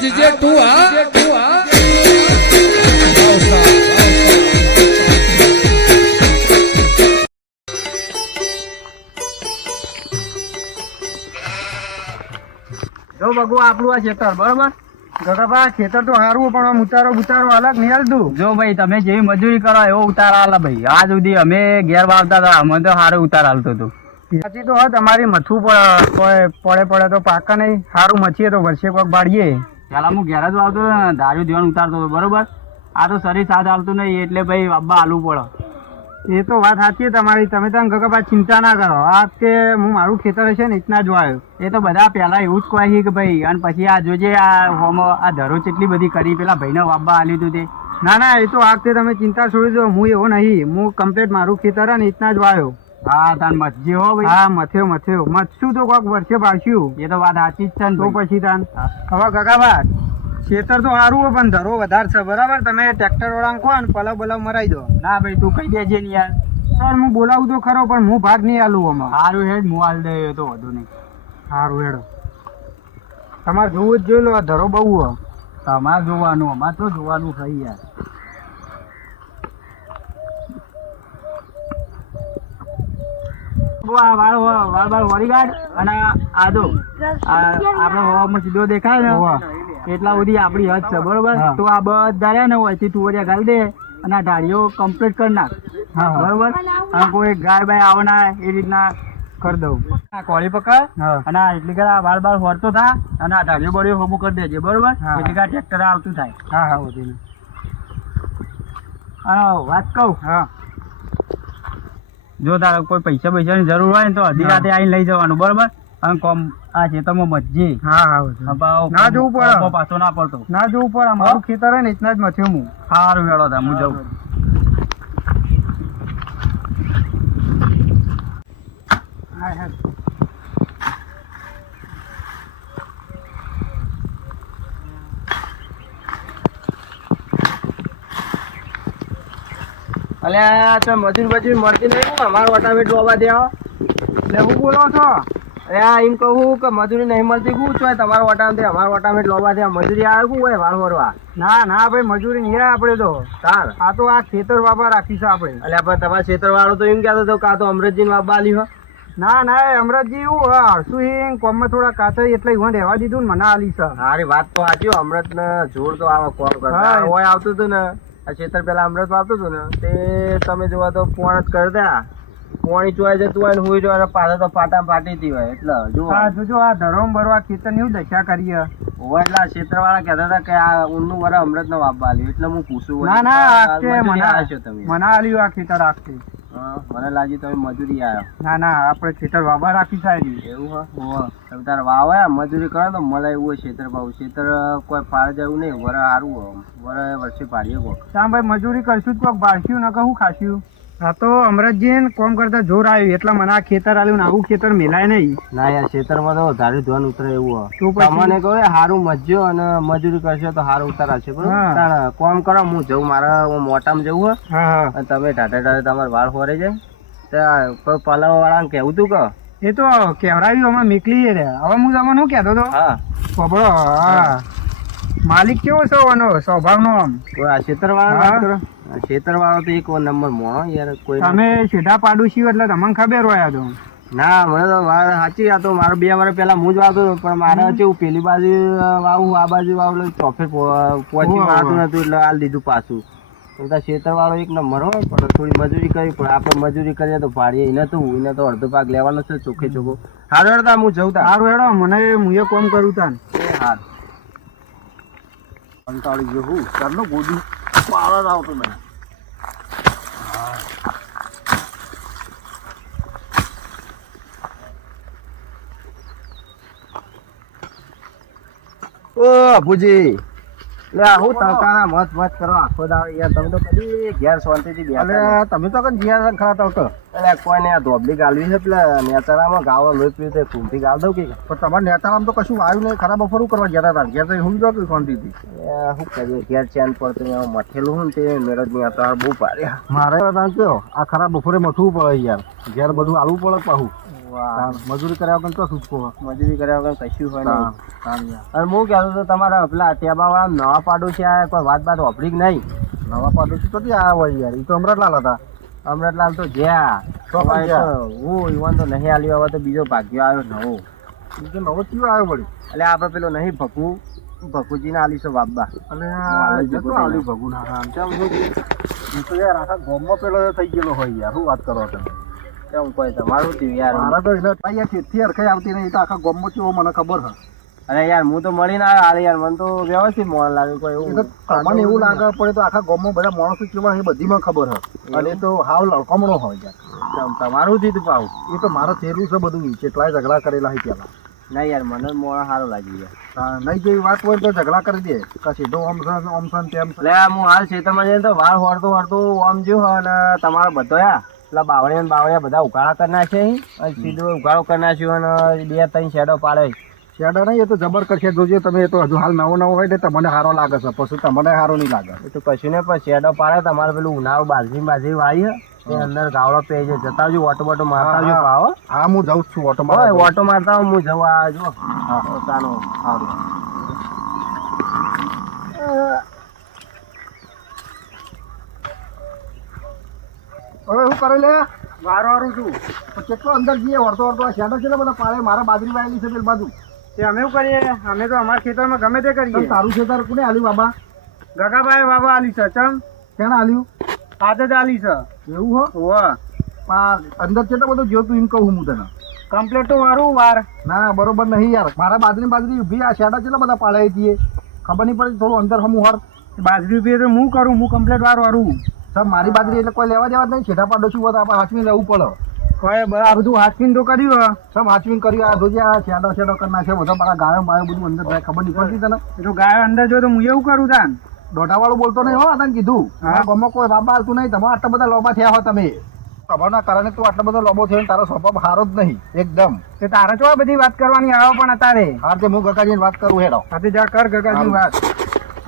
GJ તું હા જો બગુ આપણું આ ખેતર બરોબર ગગા ખેતર તો સારું પણ આમ ઉતારો અલગ નહીં હાલતું. જો ભાઈ તમે જેવી મજૂરી કરો એવો ઉતાર હાલે ભાઈ. આજ સુધી અમે ઘેર વાવતા હતા, અમે તો સારો ઉતાર હાલતો હતો. સાચી તો હા તમારી મથવું પડે તો પાકા નહીં સારું મચીએ તો વર્ષે કોક બાળીએ. પેલા હું ઘેર જ વાવતો હતો ને, ધાર્યું ધ્યાન ઉતારતો હતો બરોબર. આ તો શરીર સાથ હાલતું નહીં એટલે ભાઈ બાબા હાલવું પડે. એ તો વાત સાચી તમારી. તમે તો ગગા ચિંતા ના કરો. આ કે હું મારું ખેતર હશે ને ઇતના જ વાયો. એ તો બધા પેલા એવું જ કહે છે કે ભાઈ, અને પછી આ જોજે આ હોમ આ ધરો કેટલી બધી કરી પેલા ભાઈને વાબા હાલ્યું હતું તે. ના એ તો આ વખતે તમે ચિંતા છોડી દો. હું એવો નહીં, હું કમ્પ્લીટ મારું ખેતર ને ઇતના જ વાયો. હા તાન મથજે હો ભાઈ. હા મથ્યો મથશું તો કોક વર્ષે પાડશું. એ તો વાત સાચી જ છે ને. તો પછી તાન હવે ગગાબા ખેતર તો સારું હોય પણ ધરો વધારે છે બરાબર. તમે ટ્રેક્ટર વાળા કહો ને પલાવ મરાઈ દો. ના ભાઈ તું કહી દેજે ને યાર. પણ હું બોલાવું તો ખરો પણ હું ભાગ નહીં આલું આમાં. સારું હેડ હું હાલ દે તો વધુ નહીં. સારું હેડો તમારે જોવું જ જોઈ લો. આ ધરો બહુ હોય. તમારે જોવાનું, અમારે તો જોવાનું ખાઈ યાર. આ વાળ વળી ગાઢ અને આદો આપડે હવામાં સીધો દેખાય ને એટલા બધી આપડી હદ છે બરોબર. તો આ બધા રહ્યા ને અહીંથી તુવરિયા ગાલી દે અને આ ઢાળીઓ કમ્પ્લીટ કરી નાખ બરોબર. અને કોઈ ગાય બાય આવના એ રીતના કરી દઉં. આ કોળી પકડ અને આ એટલી ઘર આ વાળ હોરતો થા અને આ ઢાળીઓ બળીઓ હોમું કરી દેજે બરોબર. એટલી ઘર ટ્રેક્ટર આવતું થાય. હા બધી વાત કહું. હા જો તારે કોઈ પૈસા ની જરૂર હોય ને તો અડધી રાતે આવીને લઈ જવાનું બરોબર. અને કોમ આ ખેતરમાં મજજી. ના જોવું પડે, પાછો ના પડતો. ના જોવું પડે. મારું ખેતર હોય ને ઇતના જ મથ્યો હું. સારું વેળો હતા હું જઉં. અલ્યા તો મજૂરી મળતી નહીં. અમારો ઓટામેટ વાવા દે. એટલે હું બોલો છો? અરે એમ કહું કે મજૂરી નહીં મળતી. શું છો તમારો ઓટામેટ અમારો ઓટામેટ લોવા દે. મજૂરી આવે શું હોય વાળ વરવા? ના ભાઈ મજૂરી નહીં આપણે તો. તાર આ તો આ ખેતર વાપા રાખીશું આપણે. અલ્યા પણ તમારા ખેતર વાળો તો એમ કહેતો હતો કાં તો અમૃતજી ને વાપા આલી. ના અમૃતજી એવું હરશું એ કોમમાં થોડા કાચા એટલે હું રહેવા દીધું ને મને આલી છે. હારી વાત તો સાચી. અમૃત ને જોર તો આવા કોમ કરતા હોય આવતું હતું ને. આ ખેતર પેલા અમૃત વાપતું હતું ને તે તમે જોવા તો પોણ જ કરતા. પોણી ચોવાઈ જતું હોય ને હુઈ જવા પાછા તો પાટા પાટીતી હોય. એટલે જો આ ધરોમ ભરવા ખેતર ની દશા કરીએ હોય. એટલે ખેતર વાળા કહેતા હતા કે આ ઊનનું વર અમૃત ને વાપવા આલ્યું. એટલે હું પૂછું. મને આલ્યું આ ખેતર રાખશે. મને લાગ્યું તમે મજૂરી આવ્યો. ના આપડે ખેતર વાવા રાખી સાહેબ. એવું તમે તારે વાવા મજૂરી કરો તો મળે એવું હોય. ખેતર ભાવ ખેતર કોઈ ફાળ જવું નહીં. વર સારું હોય. વર્ષે પાડીએ કોક. ભાઈ મજૂરી કરશું તો કોક ભાડશું ન કહું ખાશું. હા તો અમરતજી કોમ કરતા જોર આવ્યું એટલે મને આ ખેતર આવ્યું ને આવું ખેતર મેલાય નહીં. ના યાર ખેતરમાં તો ધારી ધોન ઉતરે એવું હોય. મને કહો સારું મજ્જો અને મજૂરી કરશો તો સારું ઉતારાશે બરોબર. કોમ કરો હું જવું મારા મોટામાં જવું હોય. તમે ટાટા તમારે વાળ ફોરે જાય તો પલાવ વાળા કેવું તું કે એ તો કેવડાવ્યું અમે નીકળી રહ્યા. હવે હું તમને શું કહેતો હતો. હા ખબરો. હા માલિક કેવો છો આનો સ્વભાવ નો? આમ ખેતર વાળા ખેતર વાળો તો એક નંબર મોણો યાર. કોઈ તમે સીધા પાડોશી એટલે તમને ખબર હોય. તો ના મને તો સાચી. આ તો મારે 2 વર્ષ પહેલા હું જ વાવતો પણ મારે કેવું પેલી બાજુ વાવું આ બાજુ વાવું એટલે ચોફે પહોંચી વાતું નતું એટલે હાલ દીધું પાછું. ખેતર વાળો એક નંબર હોય પણ થોડી મજૂરી કરવી પડે. આપણે મજૂરી કરીએ તો ભાડીએ એને તો અડધો ભાગ લેવાનો છે ચોખ્ખે ચોખ્ખો. સારું હેડતા હું જઉં. સારું હેડો મને હું એ કોમ કરું તા. હા કંટાળી ગયો હું ઘરનો ગોદી પાવર આવતો મને. ઓ અભુજી લે હું તડકાના મત કરો આખો દાવ યાર. તમે તો કદી ઘેર શાંતિથી બેઠા. તમે તો કઈ ઘેર ખરા તડકો. એટલે કોઈ ને આ ધોબલી ગાલવી છે પેલા નેતારામાં ગાવા લોહી પીવું તે ફૂમથી ગાલ દઉં કે. પણ તમારે નેતારામાં તો કશું આવ્યું નહીં. ખરાબ બફરું કરવા ગયા હતા ઘેર તો હું જો કે શાંતિથી. શું કરીએ ઘેર ચેન પડતું મઠેલું હોય ને તે મેરજ ની બહુ પાડ્યા. મારે કયો આ ખરાબ બપોરે મથવું પડે યાર. ઘેર બધું આલવું પડે પાછું. વાહ, મજૂરી કર્યા વગર તો છૂટકો મજૂરી કર્યા વગર કશું હોય નહીં. તાણ અને હું કહેતો તો તમારા પેલા ટેબાવાળા નવા પાડોશી આ કોઈ વાત વાપરી કે નહીં? નવા પાડોશી તો ત્યાં હોય યાર, એ તો અમરતલાલ હતા. અમરતલાલ તો જ્યાં પણ જ્યાં. હું ઈવન તો નહીં આલ્યો, હવે તો બીજો ભાગ્યો આવ્યો નવો. એ તો નવો ચીવ આવ્યો વળી. એટલે આપણે પેલો નહીં ભકુજીને આલીશો બાબા. અને આ જતો આલી ભગુન આમ તેમ જો એ તો યાર આખા ગામમાં પેલો થઈ ગયેલો હોય યાર, શું વાત કરો તમે? કેમ કોઈ તમારું થયું યાર? મારા તો એને યાર ખેતી હરખાઈ આવતી નહીં, એ તો આખા ગામમાં ચેવો મને ખબર છે. અરે યાર હું તો મળીને આવ્યો હાલ યાર, મને તો વ્યવસ્થિત મોણ લાગ્યું કોઈ એ તો એવું. તમને એવું લાગે પડે તો આખા ગામમાં બધા માણસો કેવા એ બધીમાં ખબર છે. અને એ તો હાવ લડકમણો હોય યાર. તમારું થયું પાવું? એ તો મારે થયેલું છે બધું, કેટલાય ઝઘડા કરેલા હોય પેલા. ના યાર મને મોણ સારું લાગ્યું યાર. નહીં જેવી વાત હોય તો ઝઘડા કરી દે કે સીધો ઓમસન તેમ. એટલે હું હાલ ખેતરમાં જઈને તો વાળ હોડતું આમ જો અને તમારો બધો પેલા બાવળિયા બધા ઉકાળા કરી નાખે અને સીધો ઉકાળો કરી નાખ્યો અને 2-3 શેડો પાડે. શેડા નહીં, એ તો જબર કરશે જોજો તમે. એ તો હજુ હાલ નવો હોય ને તમને સારો લાગે છે, પછી તમને સારો નહીં લાગે. એ તો કશું ને પણ શેડો પાડે. તમારે પેલું ઉનાળો બાજરી વાળી એ અંદર ગાવડો પે છે, જતા આવજો ઓટો બોટો મારતા આવજો પાવો. હા હું જાઉં છું ઓટો ઓટો મારતા હું જવા જો પોતાનો. સારું. હવે શું કરે લે? વારું છું. કેટલો અંદર જઈએ વળતો આ શેડો છે બધા પાડે. મારા બાજરી વાયેલી છે પેલી બાજુ. તે અમે શું કરીએ? અમે તો અમારા ખેતરમાં ગમે તે કરીએ. તારું ખેતર કોને આલ્યું બાબા? ગગાભાઈ બાબા આલી છે. ચમ કેને આલ્યું? આજ જ આલી છે. એવું હો? અંદર કેટલો બધો જોતું એમ કહું હું તને. કમ્પ્લેટ તો વારું વાર. ના બરોબર નહીં યાર. મારા બાજરી ઉભી આ શેડા કેટલા બધા પાડે છીએ ખબર નહીં પડે. થોડું અંદર હમું હર બાજરી ઉભી તો હું કરું, હું કમ્પ્લેટ વાર વારું. સર મારી બાજરી એટલે કોઈ લેવા દેવા જ નહીં. છેટા પાડો શું આપણે હાચવીને રહેવું પડે. કોઈ આ બધું હાથવીને તો કર્યું. સમ હાચવીને કર્યું. આ જોજે આ શેડો કરી નાખે બધા મારા ગાયો બાયો બધું અંદર જાય ખબર નહીં પડતી તને. એ તો ગાયો અંદર જો તો હું એવું કરું તાન. દોઢાવાળું બોલતો નહીં હો. તને કીધું ગામમાં કોઈ બાબા હાલતું નહીં. તમે આટલા બધા લોબા થયા હો તમે. સ્વભાવના કારણે તું આટલો બધો લોબો થયો. તારો સ્વભાવ સારો જ નહીં એકદમ. તે તારે તો બધી વાત કરવાની આવે પણ અત્યારે. હા તે હું ગગાજીની વાત કરું હેડો. સાથે જા કર ગગાજીની વાત.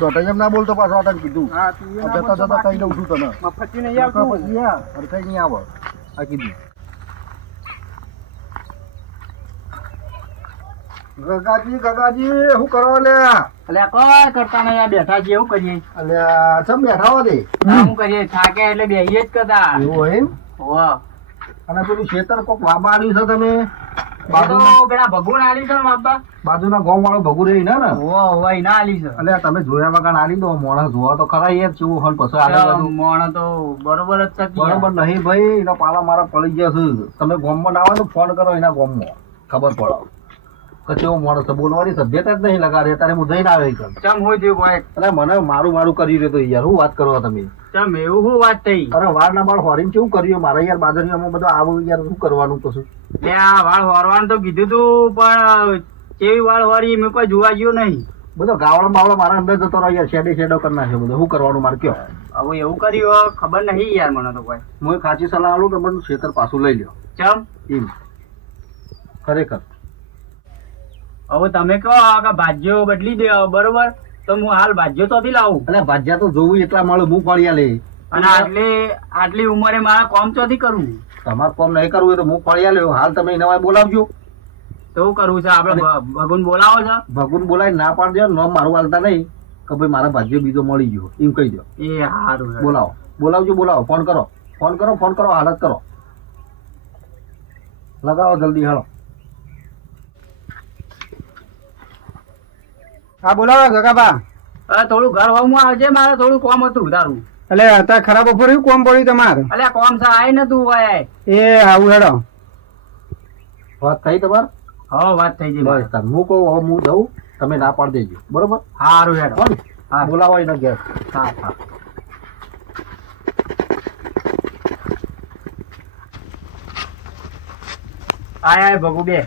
દોઢા એમ ના બોલતો પાછો તને કીધું. હા જતા જતા કહી દઉં છું તને. મફતી નહીં આવતું. પછી અડકાઈ નહીં આવે આ કીધું. ગગાજી શું કરો લે? એટલે કોઈ કરતા નહીં, આ બેઠા છીએ. એવું કરીએ? અલ્યા ચમ બેઠા હો દે. શું કરીએ? થાકે એટલે બેહીએ જ કરતા. એવું હોય એમ? હોવ. અને પેલું ખેતર કોક વાબા આલ્યું છે તમે? પેલા ભગુન આલી છે ને બાપા. બાજુના ગામ વાળો ભગુ રહી ને? હોવ ના આલી છે. એટલે તમે જોયા વગર આલી દો. મોણા જોવા તો ખરા યાર કેવું હોય પછી આલે મોણ તો બરોબર જ છે. બરોબર નહીં ભાઈ. એના પાલા મારા પડી ગયા છે. તમે ગામમાં ના આવે તો ફોન કરો એના ગામમાં ખબર પડો કે કેવો માણસ છે. બોલવાની સભ્યતા જ નહીં લગાડે. ત્યારે હું જઈને આવે ચમ હોય થયું કોઈ? અરે મને મારું કરી રહ્યો તો યાર. શું વાત કરો તમે? ચમ એવું શું વાત થઈ? અરે વાર ના બાળ હોરીને કેવું કર્યું મારા યાર? બાજરીમાં બધું આવું યાર શું કરવાનું પછી? લે આ વાળ હોરવાનું તો કીધું તું પણ કેવી વાળ હોરી મેં કોઈ જોવા ગયો નહીં. બધો ગાવડા બાવડા મારા અંદર જતો રહ્યો યાર. શેડો કરી નાખ્યો બધો. શું કરવાનું મારે કયો? હવે એવું કર્યું ખબર નહીં યાર મને તો કોઈ. હું ખાચી સલાહ આલું કે મને ખેતર પાછું લઈ લ્યો. ચમ એમ ખરેખર. હવે તમે કહો કે ભાજ્યો બદલી દે બરોબર તો હું હાલ ભાજ્યો તો લાવું. એટલે ભાજ્યા તો જોવું એટલા મળે હું ફળિયા લે. અને આટલી ઉંમરે મારા કોમ ચોથી કરવું. તમારે કોમ નહીં કરવું હોય તો હું ફળિયા લેવો. હાલ તમે એના બોલાવજો. તો શું કરવું છે? આપડે ભગુન બોલાવો છો? ભગુન બોલાવી ના પાડ દો. નામ મારું હાલતા નહીં કે ભાઈ મારા ભાજ્યો બીજો મળી ગયો એમ કહી દો. એ સારું. બોલાવજો. ફોન કરો. હાલત કરો. લગાવો જલ્દી. હાલો હા બોલાવો ગગાબા. થોડું ઘર હોમું આવજે. મારે થોડું કોમ હતું તારું. એટલે અત્યારે ખરાબ બપોર શું કોમ પડ્યું તમારે? એટલે કોમ છે આય ને તું હોય. એ આવું હેડો. વાત થઈ તમારે? હા વાત થઈ ગઈ. બસ હું કહું હવે હું જઉં. તમે ના પાડી દેજો બરોબર? સારું હેડો. હા બોલાવો એના ઘેર. હા. આય ભગુ બે.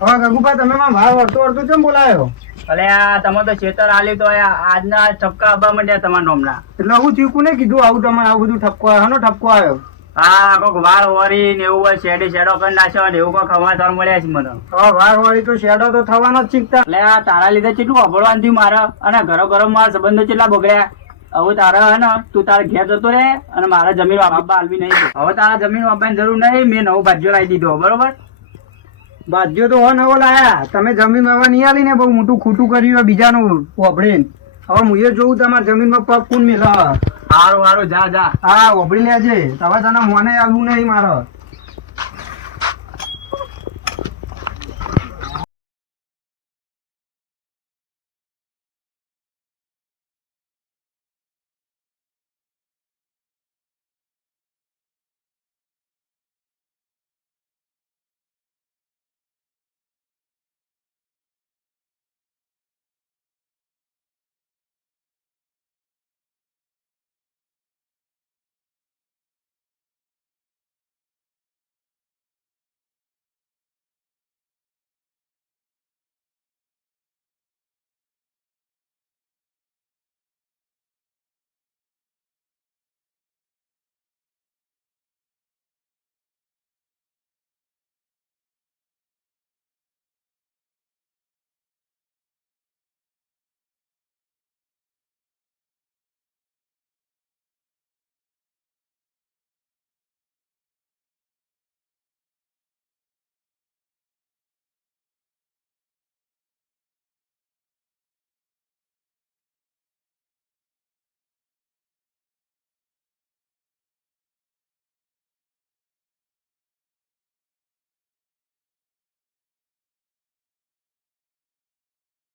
હા ગંગુભાઈ તમે ભાવ અડધું કેમ બોલાયો? અલે આ તમે તો ખેતર આલી તો આજના ઠપકા આવવા માંડ્યા તમારા નોમના. એટલે હું ચીકુ ને કીધું આવું તમે આવું બધું ઠપકો આવ્યો. ઠપકો આવ્યો? હા કોક વાળ વરી ને એવું હોય શેડો કરી નાખ્યો ને એવું કોઈ સમાચાર મળ્યા છે મને. વાળ વાળી તો શેડો તો થવાનો જ ચીકતા. એટલે આ તારા લીધે કેટલું અભળવાનું થયું મારે. અને ઘરો મારા સંબંધો કેટલા બગડ્યા. હવે તારા હે ને તું તારા ઘેર જતો રે અને મારા જમીન વાપવા આલવી નહીં. હવે તારા જમીન વાપવાની જરૂર નહીં. મેં નવો ભાજ્યો લાવી દીધો બરોબર. બાજ્યો તો હો નવો લાયા. તમે જમીન વાવવા નહીં આલી ને બહુ મોટું ખોટું કર્યું હોય બીજાનું ઓભળીને. હવે હું એ જોઉં તમારા જમીનમાં પગ કોણ મેલા. હારું જા હા ઓભળી લેજે. હવે તને મને આવવું નહીં મારે.